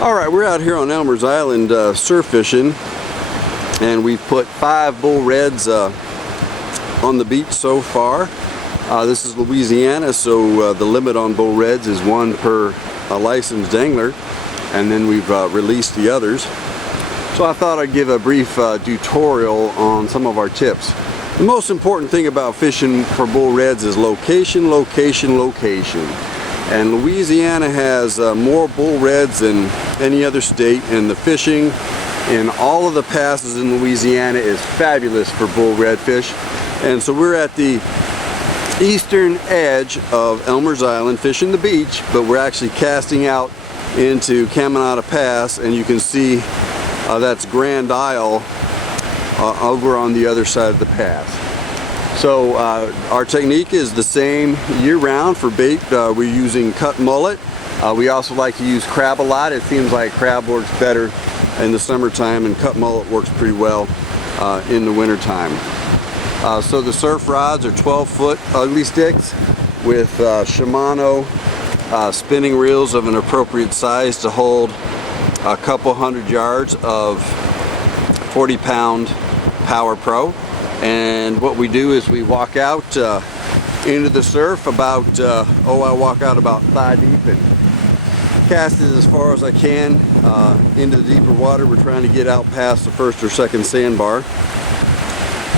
Alright, we're out here on Elmer's Island surf fishing, and we've put 5 bull reds on the beach so far. This is Louisiana, so the limit on bull reds is 1 per licensed angler, and then we've released the others. So I thought I'd give a brief tutorial on some of our tips. The most important thing about fishing for bull reds is location, location, location. And Louisiana has more bull reds than any other state, and the fishing in all of the passes in Louisiana is fabulous for bull redfish. And so we're at the eastern edge of Elmer's Island fishing the beach, but we're actually casting out into Caminata Pass, and you can see that's Grand Isle over on the other side of the pass. So our technique is the same year-round for bait. We're using cut mullet. We also like to use crab a lot. It seems like crab works better in the summertime, and cut mullet works pretty well in the wintertime. So the surf rods are 12-foot ugly sticks with Shimano spinning reels of an appropriate size to hold a couple hundred yards of 40-pound Power Pro. And what we do is we walk out into the surf about, I walk out about thigh deep and cast it as far as I can into the deeper water. We're trying to get out past the first or second sandbar.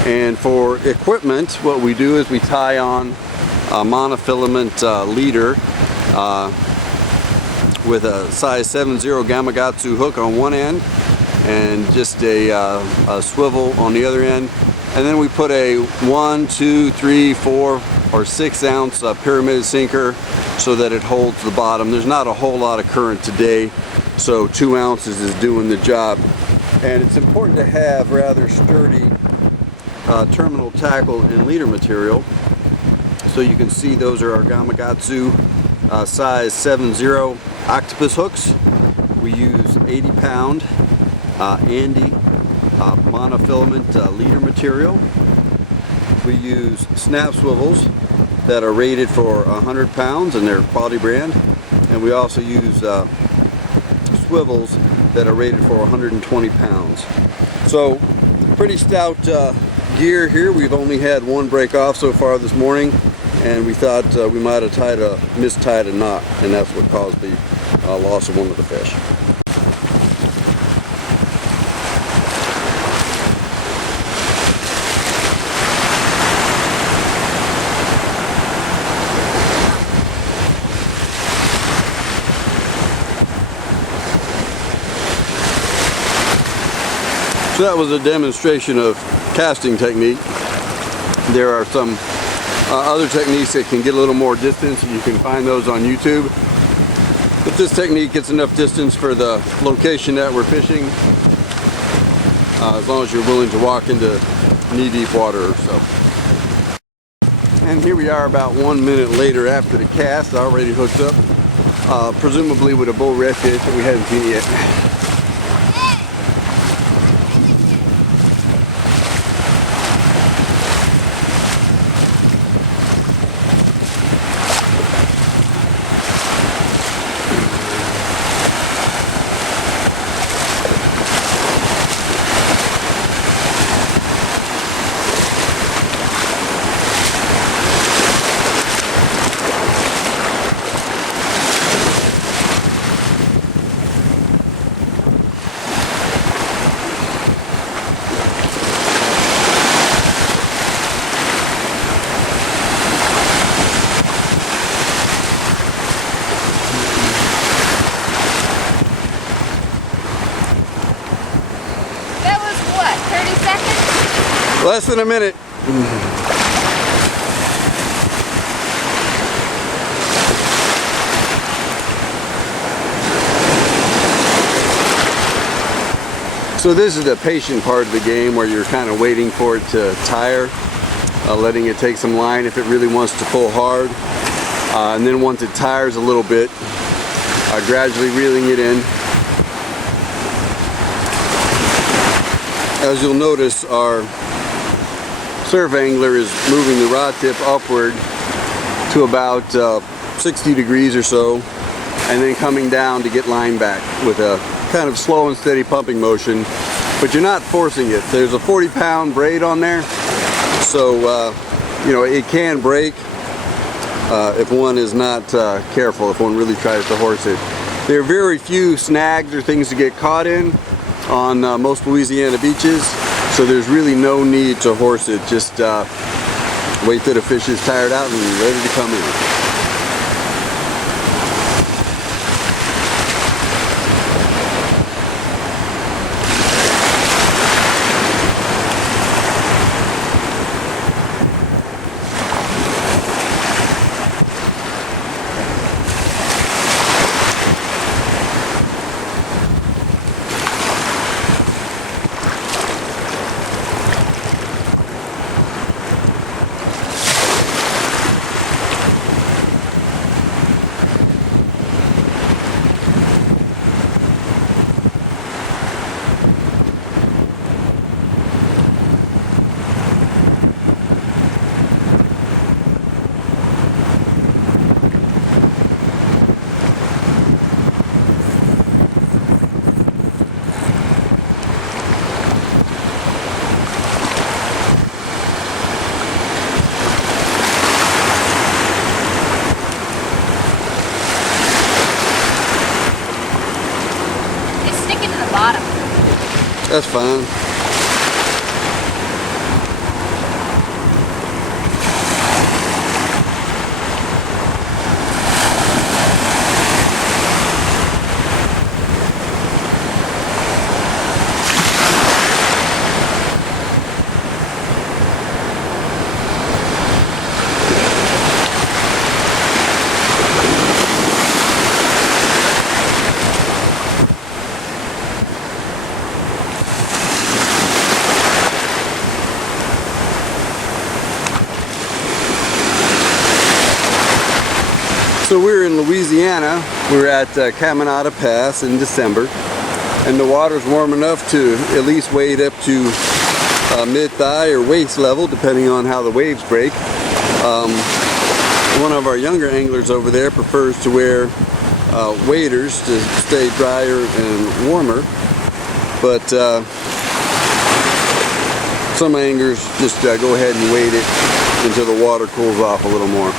And for equipment, what we do is we tie on a monofilament leader with a size 7.0 Gamakatsu hook on one end and just a swivel on the other end. And then we put a 1, 2, 3, 4, or 6 ounce pyramid sinker so that it holds the bottom. There's not a whole lot of current today, so 2 ounces is doing the job. And it's important to have rather sturdy terminal tackle and leader material. So you can see those are our Gamakatsu size 7.0 octopus hooks. We use 80-pound Andy monofilament leader material. We use snap swivels that are rated for 100 pounds and they're quality brand, and we also use swivels that are rated for 120 pounds. So pretty stout gear here. We've only had one break off so far this morning, and we thought we might have mistied a knot, and that's what caused the loss of one of the fish. So that was a demonstration of casting technique. There are some other techniques that can get a little more distance, and you can find those on YouTube. But this technique gets enough distance for the location that we're fishing, as long as you're willing to walk into knee-deep water or so. And here we are about 1 minute later after the cast, already hooked up, presumably with a bull redfish that we hadn't seen yet. Less than a minute. So this is the patient part of the game where you're kind of waiting for it to tire, letting it take some line if it really wants to pull hard. And then once it tires a little bit, gradually reeling it in. As you'll notice, our surf angler is moving the rod tip upward to about 60 degrees or so, and then coming down to get line back with a kind of slow and steady pumping motion, but you're not forcing it. There's a 40-pound braid on there, so you know, it can break if one is not careful, if one really tries to horse it. There are very few snags or things to get caught in on most Louisiana beaches, so there's really no need to horse it. Just wait till the fish is tired out and ready to come in. That's fine. So we're in Louisiana. We're at Caminada Pass in December, and the water's warm enough to at least wade up to mid-thigh or waist level, depending on how the waves break. One of our younger anglers over there prefers to wear waders to stay drier and warmer, but some anglers just go ahead and wade it until the water cools off a little more.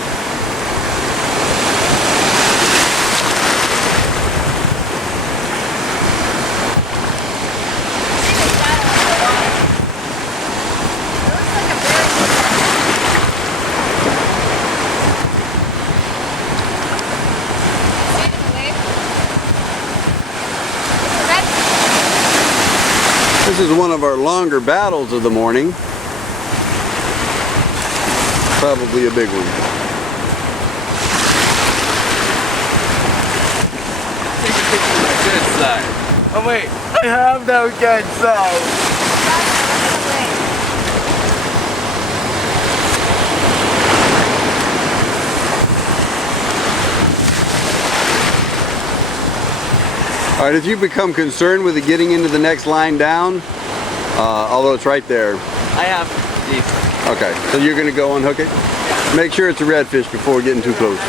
This is one of our longer battles of the morning. Probably a big one. Take a picture of the good side. Oh wait, I have no good side. All right, if you become concerned with it getting into the next line down, although it's right there. I have these. Okay, so you're going to go unhook it? Make sure it's a redfish before getting too close.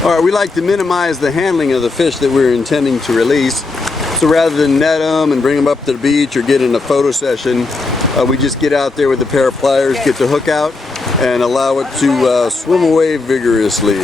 All right, we like to minimize the handling of the fish that we're intending to release. So rather than net them and bring them up to the beach or get in a photo session, we just get out there with a pair of pliers, get the hook out, and allow it to swim away vigorously.